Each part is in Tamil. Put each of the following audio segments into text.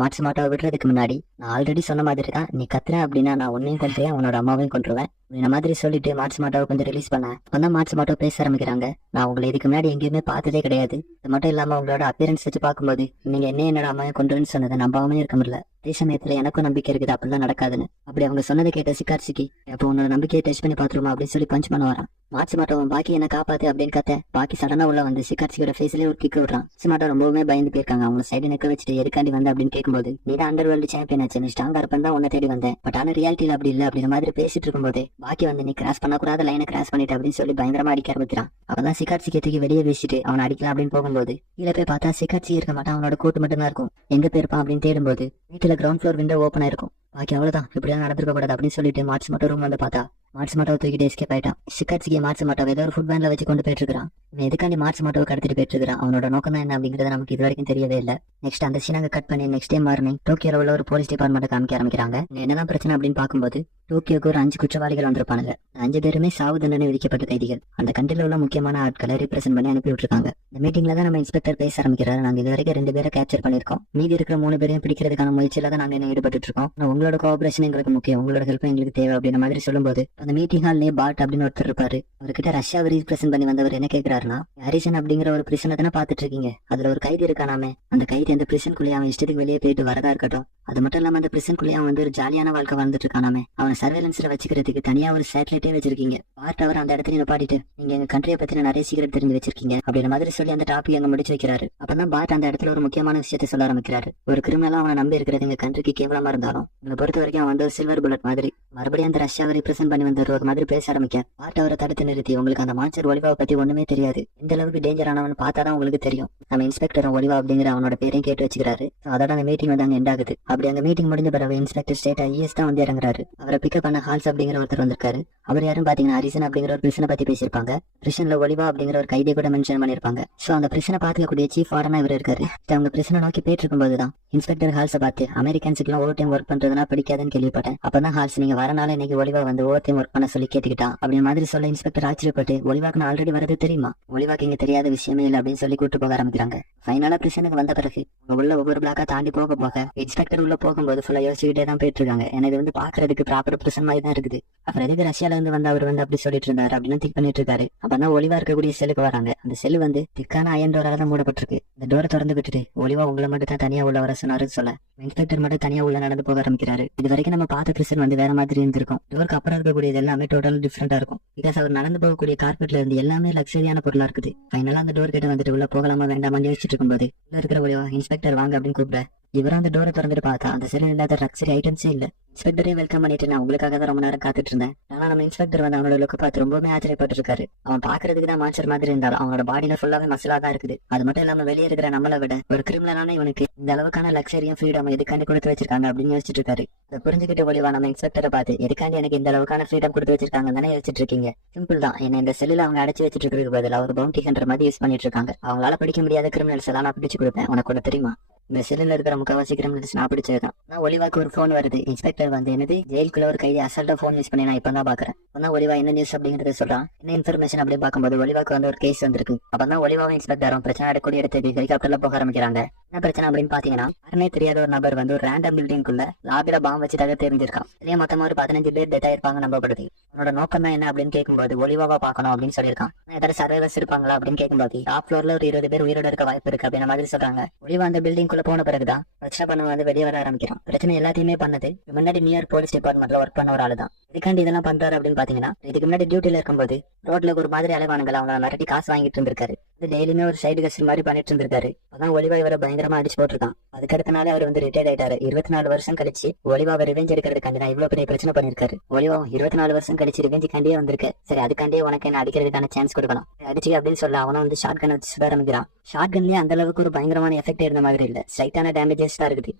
மாட்சுமாட்டோவை விடுறதுக்கு முன்னாடி நான் ஆல்ரெடி சொன்ன மாதிரி தான், நீ கத்துற அப்படின்னா நான் உன்னையும் கொண்டுருவேன், உன்னோட அம்மாவையும் கொண்டுருவேன். இந்த மாதிரி சொல்லிட்டு மாட்சுமாட்டோவை கொஞ்சம் ரிலீஸ் பண்ண அப்பதான் மாட்சுமாட்டோ பேச ஆரம்பிக்கிறாங்க. நான் உங்களை இதுக்கு முன்னாடி எங்கேயுமே பார்த்ததே கிடையாது. இது மட்டும் இல்லாம உங்களோட அப்பியரன்ஸ் வச்சு பார்க்கும்போது நீங்க என்னோட அம்மாவை கொண்டுருன்னு சொன்னதை நம்பாமே இருக்க முடியல. அதே சமயத்துல எனக்கும் நம்பிக்கை இருக்குது அப்படிலாம் நடக்காதுன்னு. அப்படி அவங்க சொன்னதை கேட்ட சிக்கார்சிக்கு, அப்போ உன்னோட நம்பிக்கையை டெஸ்ட் பண்ணி பாத்துருமா அப்படின்னு சொல்லி பஞ்ச் பண்ண வரான். மாட்சுமாட்டோவும் பாக்கி என்ன காப்பாத்து அப்படின்னு கத்த பாக்கி சடனா உள்ள வந்து சிக்கார்சியோட ஃபேஸ்லயே ஒரு கிக் விடுறான். மாட்சுமாட்டோ ரொம்பவுமே பயந்து போயிருக்காங்க. அவங்க சைடு நிக்க வச்சுட்டு எதுக்காண்டி வந்த அப்படின்னு கேட்கும்போது, நீ தான் அண்டர் வேர்ல்டு சாம்பியன் ஆச்சு, நீ ஸ்ட்ராங்கா இருப்பேன் தான் உன்னை தேடி வந்தேன். பட் ஆனா ரியாலிட்டியில அப்படி இல்ல அப்படிங்கிற மாதிரி பேசிட்டு இருக்கும்போது பாக்கி வந்து நீ கிராஸ் பண்ணக்கூடாத லைனை கிராஸ் பண்ணிட்டு அப்படின்னு சொல்லி பயங்கரமா அடிக்க ஆரம்பிக்கிறான். அப்பதான் சிக்கார்சிக்கு தூக்கி வெளியே வீசிட்டு அவனை அடிக்கலாம் அப்படின்னு போகும்போது கீழே போய் பார்த்தா சிக்கார்சி இருக்க மாட்டான், அவனோட கோட்டு மட்டும் தான் இருக்கும். எங்க போயிருப்பான் அப்படின்னு தேடும்போது வீட்டுல கிரவுண்ட் ஃப்ளோர் விண்டோ ஓப்பன் ஆயிருக்கும். பாக்கி அவ்வளவுதான், இப்படியா நடந்திருக்க கூடாது அப்படின்னு சொல்லிட்டு மாட்சுமாட்டோ ரூம் வந்து பார்த்தா மாட்சுமாட்டோவை தூக்கிட்டு எஸ்கேப் ஆயிட்டான். சிக்கார்சிக்கு மாட்சுமாட்டோவை ஏதோ ஒரு ஃபுட் வேன்ல வச்சு கொண்டு போயிட்டு இருக்கான். இவன் எதுக்காண்டி மாட்சுமாட்டோவை கடத்திட்டு போயிட்டு இருக்கான், அவனோட நோக்கம் தான் என்ன அப்படிங்கறது நமக்கு இது வரைக்கும் தெரியவே இல்லை. நெக்ஸ்ட் அந்த சீனாங்க கட் பண்ணி நெக்ஸ்ட் டே மார்னிங் டோக்கியோல உள்ள ஒரு போலீஸ் டிபார்ட்மெண்ட் காமிக்க ஆரம்பிக்கிறாங்க. என்னதான் பிரச்சனை அப்படின்னு பார்க்கும்போது டோக்கியோக்கு ஒரு 5 குற்றவாளிகள் வந்திருப்பானுங்க. 5 பேருமே சாவு தண்டனை விதிக்கப்பட்ட கைதிகள். அந்த கண்ட்ரில உள்ள முக்கியமான ஆட்களை ரீப்ரசென்ட் பண்ணி அனுப்பி விட்டுருக்காங்க. இந்த மீட்டிங்ல தான் நம்ம இன்ஸ்பெக்டர் பேச ஆரம்பிக்கிறாரு. நாங்க இது வரைக்கும் 2 பேரை கேப்சர் பண்ணிருக்கோம். மீதி இருக்கிற 3 பேரையும் பிடிக்கிறதுக்கான முயற்சியில தான் நாங்க என்ன ஈடுபட்டு இருக்கோம். உங்களோட கோஆபரேஷன் எங்களுக்கு முக்கியம், உங்களோட ஹெல்ப் எங்களுக்கு தேவை அப்படின்ற மாதிரி சொல்லும்போது அந்த மீட்டிங் ஹால்லே பாட் அப்படின்னு ஒருத்தர் இருப்பாரு. அவர்கிட்ட ரஷ்யாவை ரீப்ரசென்ட் பண்ணி வந்தவர் என்ன கேட்கிறாருன்னா, ஹாரிசன் அப்படிங்கிற ஒரு பிரிசனை தானே பாத்துட்டு இருக்கீங்க, அதுல ஒரு கைதி இருக்கானாமே, அந்த கைதி அந்த பிரிசனுக்குள்ளேயே அவன் இஷ்டத்துக்கு வெளியே போயிட்டு வரதா இருக்கட்டும், அது மட்டும் இல்லாம அந்த பிரிசனுக்குள்ளேயே அவன் வந்து ஒரு ஜாலியான வாழ்க்கை வாழ்ந்துட்டு இருக்கானாமே, அவனை சர்வேலன்ஸ்ல வச்சுக்கிறதுக்கு தனியா ஒரு சேட்டலைட்டே வச்சிருக்கீங்க. பார்ட் அவர் அந்த இடத்துல நிப்பாட்டிட்டு நீங்க எங்க கண்ட்ரியை பத்தி நிறைய சீக்கிரம் தெரிஞ்சு வச்சிருக்கீங்க அப்படின்ற மாதிரி சொல்லி அந்த டாபிக் அங்க முடிச்சு வைக்கிறாரு. அப்பதான் பாட் அந்த இடத்துல ஒரு முக்கியமான விஷயத்தை சொல்ல ஆரம்பிக்கிறாரு. ஒரு கிரிமினலா அவனை நம்பி இருக்கிறது எங்க கண்ட்ரிக்கு கேவலமா இருந்தாலும் உங்களை பொறுத்த வரைக்கும் அவன் வந்து ஒரு சில்வர் புல்லட் மாதிரி மறுபடியும் அந்த ரஷ்யாவை ரிப்ரசென்ட் பண்ணி வந்த ஒரு மாதிரி பேச ஆரம்பிக்க பாட் அவரை தடுத்து நிறுத்தி, உங்களுக்கு அந்த மான்ஸ்டர் ஒலிவாவை பத்தி ஒண்ணுமே தெரியாது, இந்த அளவுக்கு டேஞ்சர் ஆனவன் பார்த்தாதான் உங்களுக்கு தெரியும். நம்ம இன்ஸ்பெக்டர் ஒலிவா அப்படிங்கிற அவனோட பேரையும் கேட்டு வச்சுக்கிறாரு. அதோட அந்த மீட்டிங் வந்து அங்க எண்ட் ஆகுது. அப்படி அங்க மீட்டிங் முடிஞ்ச பிறகு இன்ஸ்பெக்டர் ஸ்டேட் ஐஎஸ் தான் வந்து இறங்குறாரு. அவரை பிக்கப் பண்ண ஹால்ஸ் அப்படிங்கிற ஒருத்தர் வந்திருக்காரு. அவர் யாரும் பாத்தீங்கன்னா ஹரிசன் அப்படிங்கிற ஒரு பிரிசனை பத்தி பேசியிருப்பாங்க. பிரிசன்ல ஒலிவா அப்படிங்கிற ஒரு கைதியை கூட மென்ஷன் பண்ணிருப்பாங்க. சோ அந்த பிரிசனை பாத்துக்கக்கூடிய சீஃப் வார்டனா இவர் இருக்காரு. அவங்க பிரிசனை நோக்கி போயிட்டு இருக்கும்போதுதான் இன்ஸ்பெக்டர் ஹால்ஸை பார்த்து, அமெரிக்கன்ஸுக்கு எல்லாம் ஓவர் டைம் ஒர்க் பண்றதுனா பிடிக்காதுன்னு கேள்விப்பட்டேன். அப்பதான் ஹால்ஸ் நீங்க வரனால இன்னைக்கு ஒலிவா வந்து ஓவர் டைம் ஒர்க் பண்ண சொல்லி கேட்டுக்கிட்டான் அப்படின்னு மாதிரி சொல்ல இன்ஸ்பெக்டர் ஆச்சரியப்பட்டு, ஒலிவாக்கு ஆல்ரெடி வரது தெரியுமா, ஒலிவாக்கு இங்க தெரியாத விஷயமே இல்லை அப்படின்னு சொல்லி கூட்டு போக ஆரம்பிக்கிறாங்க. ஃபைனலா பிரிசனுக்கு வந்த பிறகு உள்ள ஒவ்வொரு பிளாக்கா தாண்டி போக போக இன்ஸ்பெக்டர் உள்ள போகும்போது ஃபுல்லா யோசிச்சுக்கிட்டே தான் போயிட்டு இருக்காங்க. எனக்கு வந்து பாக்குறதுக்கு ப்ராப்பர் பிரிசன் மாதிரி தான் இருக்குது. அப்புறம் எதுக்கு ரஷ்யால இருந்து வந்து அவர் வந்து அப்படி சொல்லிட்டு இருந்தாரு அப்படின்னு திங்க் பண்ணிட்டு இருக்காரு. அப்பதான் ஒலிவா இருக்கக்கூடிய செல்லுக்கு வராங்க. அந்த செல்லு வந்து திக்கான அயன் டோரால தான் மூடப்பட்டிருக்கு. இந்த டோரை திறந்து விட்டுட்டு ஒலிவா உங்களை மட்டும் தான் தனியா உள்ள வர சொன்னாருன்னு சொல்ல இன்ஸ்பெக்டர் மட்டும் தனியா உள்ள நடந்து போக ஆரம்பிக்கிறாரு. இது வரைக்கும் நம்ம பார்த்த பிரிசன் வந்து வேற மாதிரி இருந்திருக்கும். டோருக்கு அப்புறம் இருக்கக்கூடியது எல்லாமே டோட்டல் டிஃபரெண்டா இருக்கும். பிகாஸ் அவர் நடந்து போகக்கூடிய கார்பெட்ல இருந்து எல்லாமே லக்ஸரியான பொருளா இருக்குது. ஃபைனலா அந்த டோர் கிட்ட வந்துட்டு உள்ள போகலாமா வேண்டாமான்னு யோசிச்சுட்டு இருக்கும்போது உள்ள இருக்கிற ஒலிவா, இன்ஸ்பெக்டர் வாங்க அப்படின்னு கூப்பிட இவரும் அந்த டோரை திறந்துட்டு பார்த்தா அந்த செல்லில் இல்லாத லக்ஸரி ஐட்டம்ஸே இல்ல. இன்ஸ்பெக்டரே வெல்கம் பண்ணிட்டு நான் உங்களுக்காக தான் ரொம்ப நேரம் காத்துட்டு இருந்தேன். ஆனா நம்ம இன்ஸ்பெக்டர் வந்து அவனோட லுக்கு பார்த்து ரொம்பவே ஆச்சரியப்பட்டு இருக்காரு. அவன் பாக்குறதுக்கு தான் மான்ஸ்டர் மாதிரி இருந்தாலும் அவனோட பாடியில ஃபுல்லாவே மசிலா தான் இருக்குது. அது மட்டும் இல்லாம வெளியே இருக்கிற நம்மளை விட ஒரு கிரிமினலான இவனுக்கு இந்த அளவுக்கான லக்ஸரியும் ஃப்ரீடம் எதுக்காண்டி கொடுத்து வச்சிருக்காங்க அப்படின்னு யோசிச்சுட்டு இருக்காரு. அதை புரிஞ்சுக்கிட்டு ஒலிவா நம்ம இன்ஸ்பெக்டரை பார்த்து, எதுக்காண்டி எனக்கு இந்த அளவுக்கான ஃப்ரீடம் கொடுத்து வச்சிருக்காங்க தானே யோசிச்சுட்டு இருக்கீங்க. சிம்பிள் தான், என்ன இந்த செல்லில் அவங்க அடைச்சு வச்சிட்டு இருக்கிறதுக்கு பதில் ஒரு பவுண்டி ஹண்டர் மாதிரி யூஸ் பண்ணிட்டு இருக்காங்க. அவங்களால பிடிக்க முடியாத கிரிமினல்ஸ் எல்லாம் நான் பிடிச்சு கொடுப்பேன். உனக்கு கூட தெரியுமா, இந்த செல்லில் இருக்கிற முக்கால்வாசி கிரிமினல்ஸ் நான் பிடிச்சதுதான். நான் ஒலிவாக்கு ஒரு போன் வருது. இன்ஸ்பெக்டர் வந்து என்னது ஜெயிலுக்குள்ள ஒரு கைதி அசால்ட்டா போன் யூஸ் பண்ணி நான் இப்பதான் பாக்குறேன். அப்பதான் ஒலிவா என்ன நியூஸ் அப்படிங்கறத சொல்றான். என்ன இன்ஃபர்மேஷன் அப்படின்னு பார்க்கும்போது ஒலிவாக்கு வந்து ஒரு கேஸ் வந்திருக்கு. அப்பதான் ஒலிவாவும் இன்ஸ்பெக்டரும் பிரச்சனை எடுக்கூடிய இடத்துக்கு ஹெலிகாப்டர்ல போக ஆரம்பிக்கிறாங்க. என்ன பிரச்சனை அப்படின்னு பாத்தீங்கன்னா, யாருனே தெரியாத ஒரு நபர் வந்து ஒரு ரேண்டம் பில்டிங்குள்ள லாபில பாம்பு வச்சு தகர்த்து எறிஞ்சிருக்கான். இதே மொத்தமா ஒரு 15 பேர் டெத் ஆயிருப்பாங்க நம்பப்படுது. அவனோட நோக்கம் தான் என்ன அப்படின்னு கேட்கும்போது ஒலிவாவா பாக்கணும் அப்படின்னு சொல்லியிருக்கான். ஏதாவது சர்வைவர்ஸ் இருப்பாங்களா அப்படின்னு கேட்கும்போது டாப் ஃப்ளோர்ல ஒரு 20 பேர் உயிரோட இருக்க வாய்ப்பு இருக்கு அப்படின்ற மாதிரி சொல்றாங்க. ஒலிவா அந்த பில்டிங்குள்ள போன பிறகுதான் பிரச்சனை பண்ண வந்து வெளியே வர ஆரம்பிக்கிறான். பிரச்சனை எல்லாத்தையுமே பண்ணது முன்னாடி நியூயார்க் போலீஸ் டிபார்ட்மெண்ட்ல ஒர்க் பண்ண ஒரு ஆளு தான். இதுக்காண்டி இதெல்லாம் பண்றாரு அப்படின்னு பாத்தீங்கன்னா, இதுக்கு முன்னாடி டியூட்டில இருக்கும்போது ரோட்ல ஒரு மாதிரி அலைவானுங்கள் அவங்க மிரட்டி காசு வாங்கிட்டு இருந்திருக்காரு. டெய்லியுமே ஒரு சைடு கஸ்ட் மாதிரி பண்ணிட்டு இருந்திருக்காரு. அதான் ஒலிவா இவரை பயங்கரமா அடிச்சு போட்டிருக்கான். அதுக்கடுத்த நாளே அவர் வந்து ரிட்டையர்ட் ஆயிட்டாரு. 24 வருஷம் கழிச்சு ஒலிவாவை ரிவெஞ்ச் எடுக்கிறதுக்காண்டி நான் இவ்வளவு பெரிய பிரச்சனை பண்ணிருக்காரு. ஒலிவா 24 வருஷம் கழிச்சு ரிவெஞ்சுக்காண்டியே வந்திருக்கு. சரி, அதுக்காண்டியே உனக்கு என்ன அடிக்கிறதுக்கான சான்ஸ் கொடுக்கணும் அடிச்சு அப்படின்னு சொல்ல அவனை வந்து ஷார்ட் கன் வச்சு சுட ஆரம்பிக்கிறான். ஷார்ட் கன்லயே அந்த அளவுக்கு ஒரு பயங்கரமான எஃபெக்ட் இருந்த மாதிரி இல்ல, ஸ்லைட்டான டேமேஜஸ் தான் இருக்குது.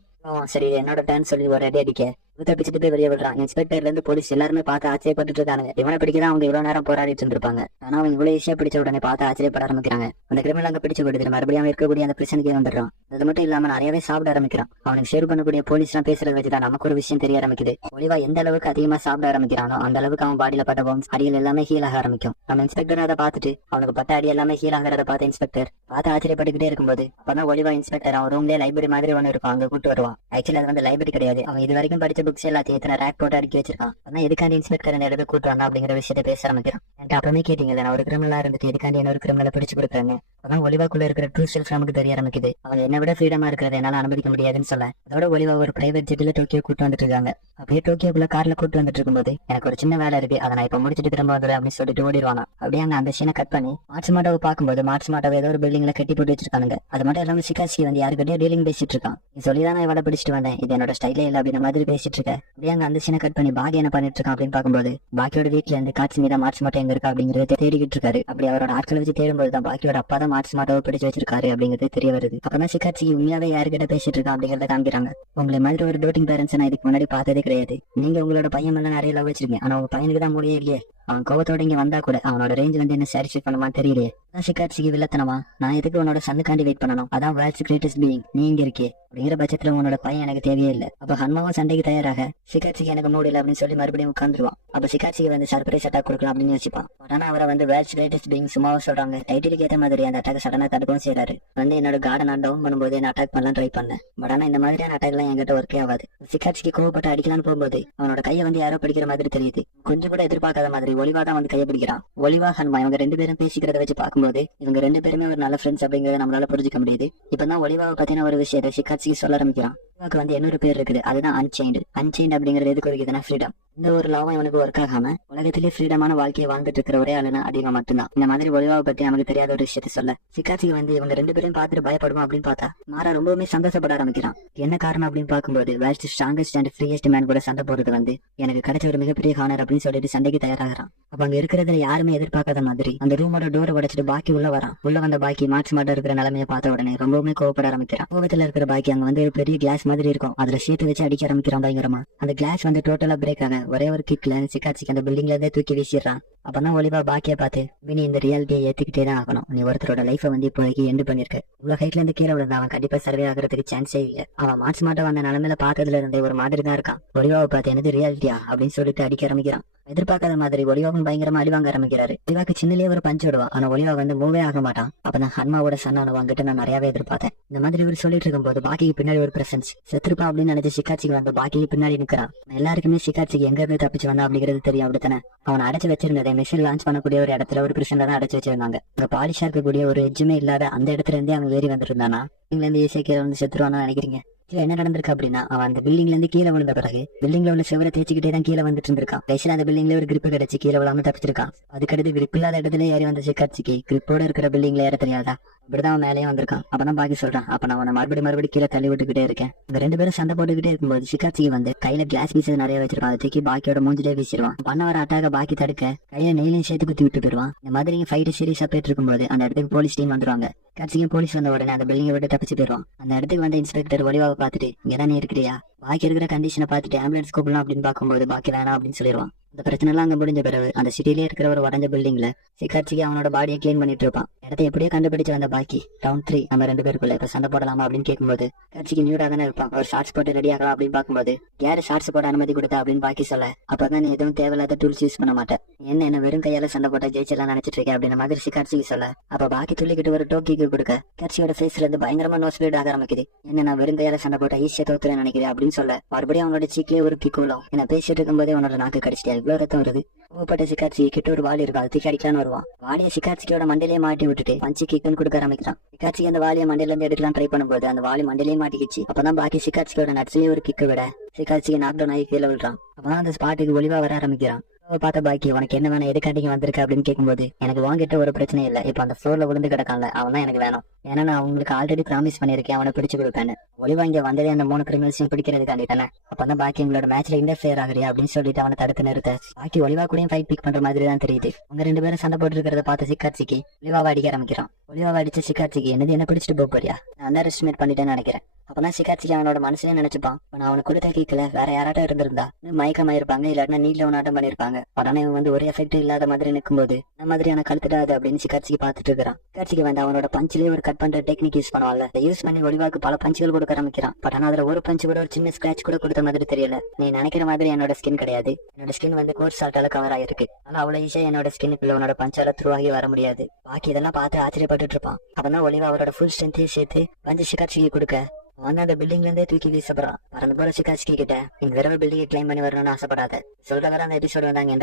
சரி என்னோட டர்ன் சொல்லி ஒரு அடி அடிக்க பிடிச்சிட்டு போய் வெளியே விடுறான். இன்ஸ்பெக்டர்ல இருந்து போலீஸ் எல்லாருமே பார்த்து ஆச்சரியப்பட்டு இருக்காங்க. இவனை பிடிக்கதான் அவங்க இவ்வளவு நேரம் போராடிட்டு இருந்திருப்பாங்க. ஆனா அவங்க இவ்வளவு ஈஸியா பிடிச்ச உடனே பார்த்து ஆச்சரியப்பட ஆரம்பிக்கிறாங்க. அந்த கிரிமினல் அங்க பிடிச்சு கொடுத்துட்டு மறுபடியும் இருக்கக்கூடிய அந்த பிரச்சனைக்கே வந்துடுறான். அது மட்டும் இல்லாம நிறையவே சாப்பிட ஆரம்பிக்கிறான். அவனுக்கு ஷேர் பண்ணக்கூடிய போலீஸ் எல்லாம் பேசுறத வச்சுதான் நமக்கு ஒரு விஷயம் தெரிய ஆரம்பிக்குது. ஒலிவா எந்த அளவுக்கு அதிகமா சாப்பிட ஆரம்பிக்கிறானோ அந்த அளவுக்கு அவன் பாடியில பட்ட பவுன்ஸ் அடியில் எல்லாமே ஹீல் ஆக ஆரம்பிக்கும். நம்ம இன்ஸ்பெக்டர் அதை பார்த்துட்டு அவனுக்கு பட்ட அடி எல்லாமே ஹீல் ஆகிறத பார்த்து இன்ஸ்பெக்டர் பார்த்து ஆச்சரியப்பட்டுக்கிட்டே இருக்கும்போது அப்பதான் ஒலிவா இன்ஸ்பெக்டர் அவன் ரூம்லயே லைப்ரரி மாதிரி ஒன்று இருக்கும், அங்க கூட்டு வருவான். ஆக்சுவலி அது வந்து லைப்ரரி கிடையாது, அவன் இது வரைக்கும் படிச்ச புக்ஸ் எல்லாத்தையும் எத்தனை ரேக் போட்டு அடுக்கி வச்சிருக்கான். அதான் எதுக்காண்டி இன்ஸ்பெக்டர் இந்த இடத்துக்கு கூட்டு வந்தா அப்படிங்கிற விஷயத்தை பேச ஆரம்பிக்கிறான். எனக்கு அப்பவே கேட்டீங்கல்ல, நான் ஒரு கிரிமினலா இருந்துட்டு எதுக்காண்டி இன்னொரு கிரிமினலை பிடிச்சு கொடுக்குறாங்க. அதான் ஒலிவாக்குள்ள இருக்கிற ட்ரூ செல்ஃப் நமக்கு தெரிய ஆரம்பிக்குது. அவன் என்னை விட ஃப்ரீடமா இருக்கிறத என்னால அனுமதிக்க முடியாதுன்னு சொல்ல அதோட ஒலிவா ஒரு பிரைவேட் ஜெட்ல டோக்கியோ கூட்டு வந்துட்டு இருக்காங்க. அப்படியே டோக்கியோக்குள்ள கார்ல கூட்டு வந்துட்டு இருக்கும்போது எனக்கு ஒரு சின்ன வேலை இருக்கு, அதை நான் இப்ப முடிச்சுட்டு திரும்ப வந்துடுறேன் அப்படின்னு சொல்லிட்டு ஓடிடுவாங்க. அப்படியே அங்க அந்த சீனை கட் பண்ணி மார்ச் மாட்டாவை பார்க்கும்போது மார்ச் மாட்டாவை ஏதோ ஒரு பில்டிங்ல கட்டி போட்டு வச்சிருக்காங்க. அது மட்டும் இல்லாம சிகாசி வந்து யாருக்கிட்டே டீலிங் பேசிட்டு இருக்கான். நீ சொல்லிதான் நான் இவளை பிடிச்சிட்டு வந்தேன், இது என்னோட ஸ்டைலே இல்ல அப்படின்ற மாதிரி பேசிட்டு இருக்கேன். அப்படியே அங்க அந்த சீனை கட் பண்ணி பாக்கி என்ன பண்ணிட்டு இருக்கான் அப்படின்னு பார்க்கும்போது பாக்கியோட வீட்டுல இருந்து காட்சி மீதா மார்ச் மாட்டா எங்க இருக்கா அப்படிங்கறத தேடிக்கிட்டு இருக்காரு. அப்படி அவரோட ஆட்களை வச்சு தேடும்போது தான் பாக்கியோட அப்பா தான் மார்ச் மாட்டாவை பிடிச்சு வச்சிருக்காரு அப்படிங்கிறது தெரிய வருது. அப்பதான் சிகாச்சிக்கு உண்மையாவே யாருக்கிட்ட பேசிட்டு இருக்கான் அப்படிங்கறத காமிக்கிறாங்க. உங்களை மாதிரி ஒரு டோட்டிங் பேரண்ட்ஸ் நான் இதுக்கு முன்னாடி பார்த்ததே கிடையாது. நீங்க உங்களோட பையன் மேல நிறைய லவ் வச்சிருக்கீங்க, ஆனா உங்க பையனுக்கு தான் முடியே இல்லையே. அவன் கோவத்தோட இங்க வந்தா கூட அவனோட ரேஞ்ச் வந்து என்ன சாட்டிஸ்ஃபை பண்ணுமா தெரியலையே. சிகாட்சிக்கு வில்லத்தனமா நான் எதுக்கு உன்னோட சன்னுக்காண்டி வெயிட் பண்ணணும், அதான் வேர்ல்ட்ஸ் கிரேட்டஸ்ட் பீயிங் நீ இங்க இருக்கே அப்படிங்கிற பட்சத்துல உன்னோட பையன் எனக்கு தேவையே இல்லை. அப்ப ஹன்மாவும் சண்டைக்கு தயாராக சிகாட்சிக்கு எனக்கு மூடு இல்லை அப்படின்னு சொல்லி மறுபடியும் உட்காந்துருவான். அப்ப சிகாட்சிக்கு வந்து சர்ப்ரைஸ் அட்டாக் கொடுக்கலாம் அப்படின்னு யோசிப்பான். ஆனா அவரை வந்து வேர்ல்ட்ஸ் கிரேட்டஸ்ட் பீயிங் சும்மாவா சொல்றாங்க, டைட்டிலுக்கு ஏற்ற மாதிரி அந்த அட்டாக் சடனா தடுக்கவும் செய்யறாரு. வந்து என்னோட கார்டை நான் டவுன் பண்ணும்போது என்ன அட்டாக் பண்ணலாம் ட்ரை பண்ணேன். பட் ஆனா இந்த மாதிரியான அட்டாக் எல்லாம் என்கிட்ட ஒர்க்கே ஆகாது. சிகாட்சிக்கு கோவப்பட்டு அடிக்கலான்னு போகும்போது அவனோட கையை வந்து யாரோ பிடிக்கிற மாதிரி தெரியுது. கொஞ்சம் கூட எதிர்பார்க்காத மாதிரி ஒலிவா தான் வந்து கையை பிடிக்கிறான். ஒலிவா ஹன்மா இவங்க ரெண்டு பேரும் பேசிக்கிறத வச்சு பார்க்கும்போது இவங்க ரெண்டு பேருமே ஒரு நல்ல ஃப்ரெண்ட்ஸ் அப்படிங்கறத நம்மளால புரிஞ்சுக்க முடியுது. இப்பதான் ஒலிவாவை பத்தின ஒரு விஷயத்தை சிகாட்சிக்கு சொல்ல ஆரம்பிக்கிறான். ஒலிவாக்கு வந்து இன்னொரு பேர் இருக்குது, அதுதான் அன்செயின்டு. அன்செயின்டு அப்படிங்கிறது எதுக்கு இருக்குதுன்னா ஃப்ரீடம். இந்த ஒரு லாவும் இவனுக்கு ஒர்க் ஆகாம உலகத்திலேயே ஃப்ரீடமான வாழ்க்கையை வாழ்ந்துட்டு இருக்கிற ஒரே ஆளுனா அதிகமா மட்டும்தான். இந்த மாதிரி ஒலிவாவை பத்தி நமக்கு தெரியாத ஒரு விஷயத்த சொல்ல சிகாட்சிக்கு வந்து இவங்க ரெண்டு பேரும் பார்த்துட்டு பயப்படுமா அப்படின்னு பார்த்தா மாறா ரொம்பவுமே சந்தோஷப்பட ஆரம்பிக்கிறான். என்ன காரணம் அப்படின்னு பார்க்கும்போது வேர்ல்ட்ஸ் ஸ்ட்ராங்கஸ்ட் அண்ட் ஃப்ரீயஸ்ட் மேன் கூட சண்டை போடுறது வந்து எனக்கு கிடைச்ச ஒரு மிகப்பெரிய ஹானர் அப்படின்னு சொல்லிட்டு சண்டைக்கு தயாராகிறான். அப்ப அங்க இருக்கிறதுல யாருமே எதிர்பார்க்காத மாதிரி அந்த ரூமோட டோரை உடைச்சிட்டு பாக்கி உள்ள வரான். உள்ள வந்த பாக்கி மார்ச் மாட்ட இருக்கிற நிலைமையை பார்த்த உடனே ரொம்பவுமே கோவப்பட ஆரம்பிக்கிறான். கோவத்துல இருக்கிற பாக்கி அங்க வந்து ஒரு பெரிய கிளாஸ் மாதிரி இருக்கும், அதுல சேர்த்து வச்சு அடிக்க ஆரம்பிக்கிறான் பயங்கரமா. அந்த கிளாஸ் வந்து டோட்டலா பிரேக் ஆக ஒரே ஒரு கிக்ல சிகாட்சிக்கு அந்த பில்டிங்ல இருந்தே தூக்கி வீசிடுறான். அப்பதான் ஒலிவா பாக்கிய பார்த்து நீ இந்த ரியாலிட்டியை ஏத்துக்கிட்டே தான் ஆகணும், நீ ஒருத்தரோட லைஃபை வந்து இப்போதைக்கு எண்டு பண்ணிருக்க. இவ்வளவு ஹைட்ல இருந்து கீழே விழுந்து அவன் கண்டிப்பா சர்வே ஆகிறதுக்கு சான்ஸே இல்லை. அவன் மார்ச் மாட்ட வந்த நிலைமையில பார்த்ததுல இருந்தே ஒரு மாதிரி தான் இருக்கான். ஒலிவாவை பார்த்து என்னது ரியாலிட்டியா அப்படின்னு சொல்லிட்டு அடிக்க ஆரம்பிக்கிறான். எதிர்பார்க்காத மாதிரி ஒலிவாவும் பயங்கரமா அடிவாங்க ஆரம்பிக்கிறாரு. ஒலிவாக்கு சின்னலேயே ஒரு பஞ்சு விடுவான், ஆனா ஒலிவா வந்து மூவே ஆக மாட்டான். அப்பதான் ஹன்மாவோட சன்னான வாங்கிட்டு நான் நிறையவே எதிர்பார்த்தேன். இந்த மாதிரி இவர் சொல்லிட்டு இருக்கும் போது பாக்கிக்கு பின்னாடி ஒரு பிரசன்ஸ் செத்துருப்பா அப்படின்னு நினைச்சு சிகாட்சிக்கு வந்து பாக்கிக்கு பின்னாடி நிக்கிறான். எல்லாருக்குமே சிகாட்சிக்கு எங்க இருந்து தப்பிச்சு வந்தா அப்படிங்கிறது தெரியும். அப்படித்தானே அவன் அடைச்சு வச்சிருந்ததை மிஷின் லான்ச் பண்ணக்கூடிய ஒரு இடத்துல ஒரு பிரிசன்ல தான் அடைச்சு வச்சிருந்தாங்க. அங்க பாலிஷா இருக்கக்கூடிய ஒரு எஜ்ஜுமே இல்லாத அந்த இடத்துல இருந்தே அவன் ஏறி வந்துருந்தானா இங்க இருந்து ஈஸியா கீழே வந்து செத்துருவானா நினைக்கிறீங்க? என்ன நடந்திருக்கு அப்படின்னா அவன் அந்த பில்டிங்ல இருந்து கீழே விழுந்த பிறகு பில்டிங்ல உள்ள செவரை தேய்ச்சிக்கிட்டே தான் கீழே வந்துட்டு இருந்திருக்கான். கடைசியில அந்த பில்டிங்ல ஒரு கிரிப் கிடைச்சு கீழே விழாம தப்பிச்சிருக்கான். அதுக்கடுத்து கிரிப் இல்லாத இடத்துல ஏறி வந்த சிகாட்சிக்கு கிரிப்போட இருக்கிற பில்டிங்ல ஏற தெரியாதா, அப்படிதான் அவன் மேலேயும் வந்திருக்கான். அப்பதான் பாக்கி சொல்றான், அப்ப நான் அவனை மறுபடியும் கீழே தள்ளி விட்டுக்கிட்டே இருக்கேன். இந்த ரெண்டு பேரும் சண்டை போட்டுக்கிட்டே இருக்கும்போது சிகாட்சிக்கு வந்து கையில கிளாஸ் பீஸ் நிறைய வச்சிருப்பான். அதை தூக்கி பாக்கியோட மூஞ்சிலே வீசிடுவான். பண்ண வர அட்டாக பாக்கி தடுக்க கையில நெயிலையும் சேர்த்து குத்தி விட்டு போயிருவான். இந்த மாதிரி ஃபைட் சீரியஸா போயிட்டு இருக்கும்போது அந்த இடத்துக்கு போலீஸ் டீம் வந்துருவாங்க. சிகாட்சிக்கு போலீஸ் வந்த உடனே அந்த பில்டிங்கை விட்டு தப்பிச்சு போயிருவான். அந்த இடத்துக்கு வந்த இன்ஸ்பெக்டர் ஒலிவாவை பார்த்துட்டு இங்கதான் இருக்கிறியா, பாக்கி இருக்கிற கண்டிஷனை பார்த்துட்டு ஆம்புலன்ஸ் கூப்பிடலாம் அப்படின்னு பார்க்கும்போது பாக்கி வேணாம் அப்படின்னு சொல்லிடுவான். இந்த பிரச்சனை எல்லாம் அங்க முடிஞ்ச பிறகு அந்த சிட்டிலே இருக்கிற ஒரு உடஞ்ச பில்டிங்ல சிகாட்சிக்கு அவனோட பாடியை கிளீன் பண்ணிட்டு இருப்பான். இடத்த எப்படியோ கண்டுபிடிச்சு வந்த பாக்கி ரவுண்ட் 3 நம்ம ரெண்டு பேருக்குள்ள இப்ப சண்டை போடலாமா அப்படின்னு கேட்கும்போது சிகாட்சிக்கு நியூடா தானே இருப்பான். ஒரு ஷார்ட்ஸ் போட்டு ரெடி ஆகலாம் அப்படின்னு பார்க்கும்போது யாரு ஷார்ட்ஸ் போட அனுமதி கொடுத்தா அப்படின்னு பாக்கி சொல்ல அப்பதான் நீ எதுவும் தேவையில்லாத டூல்ஸ் யூஸ் பண்ண மாட்டேன், என்ன வெறும் கையால சண்டை போட்ட ஜெயிச்செல்லாம் நினைச்சிட்டு இருக்கேன் அப்படின்ற மாதிரி சிகாட்சிக்கு சொல்ல அப்ப பாக்கி துள்ளிக்கிட்டு ஒரு டோக்கிக்கு கொடுக்க சிகாட்சியோட ஃபேஸ்ல இருந்து பயங்கரமா நோஸ் பிளேட் ஆக ஆரம்பிக்குது. என்ன நான் வெறும் கையால சண்டை போட்ட ஈஸியா தோத்துறேன் நினைக்கிறேன் அப்படின்னு சொல்ல மறுபடியும் அவனோட சீக்கிலே ஒரு கிக்கூலும் என்ன பேசிட்டு இருக்கும்போதே அவனோட நாக்கு கடிச்சிட்டா இவ்வளவு ரத்தம் வருது. கோவப்பட்ட சிகாட்சி கிட்ட ஒரு வாலி இருக்கும், அது தூக்கி அடிக்கலான்னு வருவான். வாலிய சிகாட்சியோட மண்டையிலேயே மாட்டி விட்டுட்டு பஞ்சு கிக்குன்னு கொடுக்க ஆரம்பிக்கிறான். சிகாட்சி அந்த வாலிய மண்டையில இருந்து எடுக்கலாம் ட்ரை பண்ணும்போது அந்த வாலி மண்டையிலேயே மாட்டிக்கிச்சு. அப்பதான் பாக்கி சிகாட்சியோட நட்ஸ்லயே ஒரு கிக்கு விட சிகாட்சிக்கு நாக் டவுன் ஆகி கீழே விழுறான். அப்பதான் அந்த ஸ்பாட்டுக்கு ஒலிவா வர ஆரம்பிக்கிறான். பார்த்த பாக்கி உனக்கு என்ன வேணும் எதுக்காண்டிங்க வந்திருக்க அப்படின்னு கேட்கும்போது எனக்கு வாங்கிட்ட ஒரு பிரச்சனை இல்லை இப்போ அந்த ஃப்ளோர்ல விழுந்து கிடக்கான்ல அவன் தான் எனக்கு வேணும் ஏன்னா நான் அவங்களுக்கு ஆல்ரெடி ப்ராமிஸ் பண்ணியிருக்கேன் அவனை பிடிச்சு கொடுப்பேன்னு ஒளிவா இங்க வந்ததே அந்த 3 கிரிமினல்ஸையும் பிடிக்கிறதுக்காண்டி தானே அப்பதான் பாக்கி எங்களோட மேட்ச்ல இன்டர்ஃபியர் ஆகுறியா அப்படின்னு சொல்லிட்டு அவனை தடுத்து நிறுத்த பாக்கி ஒளிவா கூடயும் ஃபைட் பிக் பண்ற மாதிரி தான் தெரியுது அவங்க 2 பேரும் சண்டை போட்டு இருக்கிறத பார்த்து சிக்காட்சிக்கு ஒளிவாவை அடிக்க ஆரம்பிக்கிறான் ஒளிவாவை அடிச்ச சிக்காட்சிக்கு என்ன பிடிச்சிட்டு போக போறியா நான் அண்டர் எஸ்டிமேட் பண்ணிட்டேன்னு நினைக்கிறேன் அப்பதான் சிக்காட்சிக்கு அவனோட மனசுலயே நினைச்சுப்பான் நான் அவனுக்கு கொடுத்த கேட்கல வேற யாராட்டும் இருந்திருந்தா மயக்கமாயிருப்பாங்க இல்லாட்டினா நீட்ல ஒன்னாட்டம் பண்ணிருப்பாங்க உடனே இவன் வந்து ஒரு எஃபெக்ட் இல்லாத மாதிரி நிற்கும்போது இந்த மாதிரியான கழுத்துடாது அப்படின்னு சிக்காட்சிக்கு பார்த்துட்டு இருக்கிறான் சிக்காட்சிக்கு வந்து அவனோட பஞ்சிலேயே ஒரு கட் பண்ற டெக்னிக் யூஸ் பண்ணுவான்ல அதை யூஸ் பண்ணி ஒளிவாக்கு பல பஞ்சுகள் கொடுக்க ஆரம்பிக்கிறான் பட் ஆனா அதுல ஒரு பஞ்சு கூட ஒரு சின்ன ஸ்கிராச் கூட கொடுத்த மாதிரி தெரியல நீ நினைக்கிற மாதிரி என்னோட ஸ்கின் கிடையாது என்னோட ஸ்கின் வந்து கோர்ஸ் சால்ட்டால கவர் ஆயிருக்கு ஆனா அவ்வளவு ஈஸியா என்னோட ஸ்கின்னுக்குள்ள உன்னோட பஞ்சால த்ரூ ஆகி வர முடியாது பாக்கி இதெல்லாம் பார்த்து ஆச்சரியப்பட்டு இருப்பான் அப்பதான் ஒளிவா அவரோட ஃபுல் ஸ்ட்ரென்த்தையும் சேர்த்து பஞ்சு சிக்காட்சிக்கு கொடுக்க அவன் அந்த பில்டிங்ல இருந்தே தூக்கி வீசப்படுறான் பறந்து போற சிக்காட்சிக்கு கிட்ட இந்த தடவை பில்டிங்கை கிளைம் பண்ணி வரணும்னு ஆசைப்படாத சொல்ற வர அந்த எபிசோடு வந்தாங்க